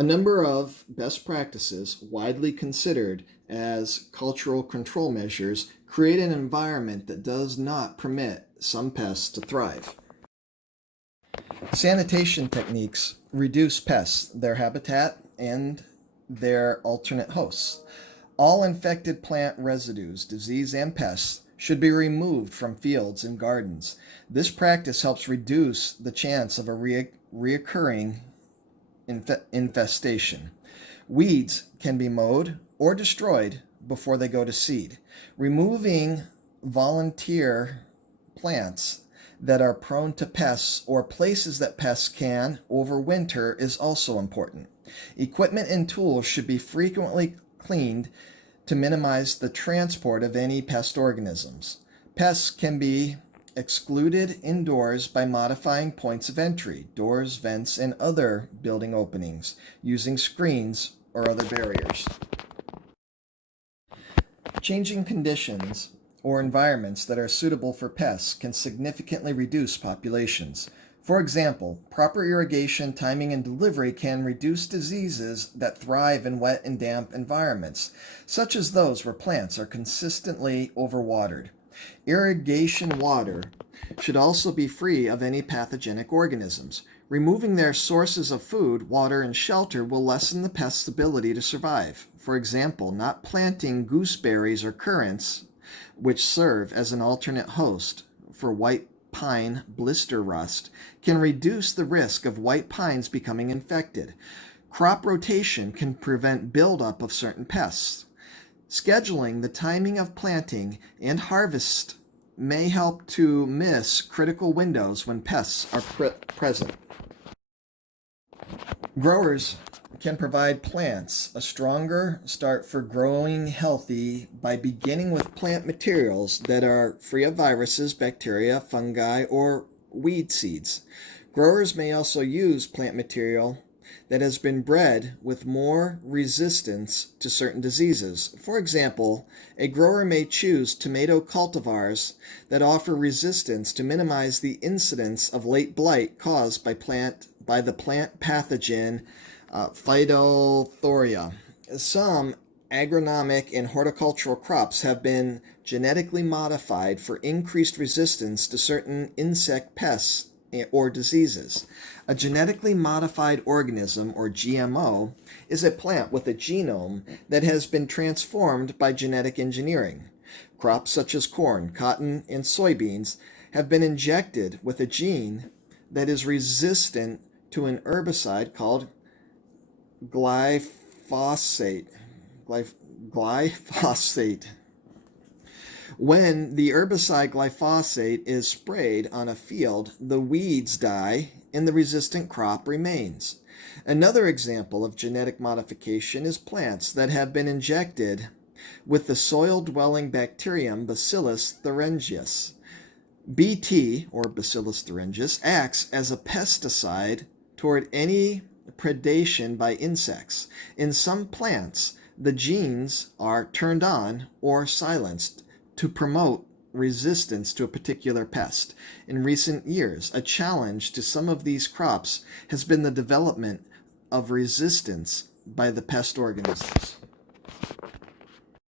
A number of best practices, widely considered as cultural control measures, create an environment that does not permit some pests to thrive. Sanitation techniques reduce pests, their habitat, and their alternate hosts. All infected plant residues, disease, and pests should be removed from fields and gardens. This practice helps reduce the chance of a reoccurring infestation. Weeds can be mowed or destroyed before they go to seed. Removing volunteer plants that are prone to pests or places that pests can overwinter is also important. Equipment and tools should be frequently cleaned to minimize the transport of any pest organisms. Pests can be excluded indoors by modifying points of entry, doors, vents, and other building openings, using screens or other barriers. Changing conditions or environments that are suitable for pests can significantly reduce populations. For example, proper irrigation, timing, and delivery can reduce diseases that thrive in wet and damp environments, such as those where plants are consistently overwatered. Irrigation water should also be free of any pathogenic organisms. Removing their sources of food, water, and shelter will lessen the pest's ability to survive. For example, not planting gooseberries or currants, which serve as an alternate host for white pine blister rust, can reduce the risk of white pines becoming infected. Crop rotation can prevent buildup of certain pests. Scheduling the timing of planting and harvest may help to miss critical windows when pests are present. Growers can provide plants a stronger start for growing healthy by beginning with plant materials that are free of viruses, bacteria, fungi, or weed seeds. Growers may also use plant material that has been bred with more resistance to certain diseases. For example, a grower may choose tomato cultivars that offer resistance to minimize the incidence of late blight caused by the plant pathogen Phytothoria. Some agronomic and horticultural crops have been genetically modified for increased resistance to certain insect pests or diseases. A genetically modified organism, or GMO, is a plant with a genome that has been transformed by genetic engineering. Crops such as corn, cotton, and soybeans have been injected with a gene that is resistant to an herbicide called glyphosate. When the herbicide glyphosate is sprayed on a field, the weeds die and the resistant crop remains. Another example of genetic modification is plants that have been injected with the soil-dwelling bacterium Bacillus thuringiensis. BT, or Bacillus thuringiensis, acts as a pesticide toward any predation by insects. In some plants, the genes are turned on or silenced to promote resistance to a particular pest. In recent years, a challenge to some of these crops has been the development of resistance by the pest organisms.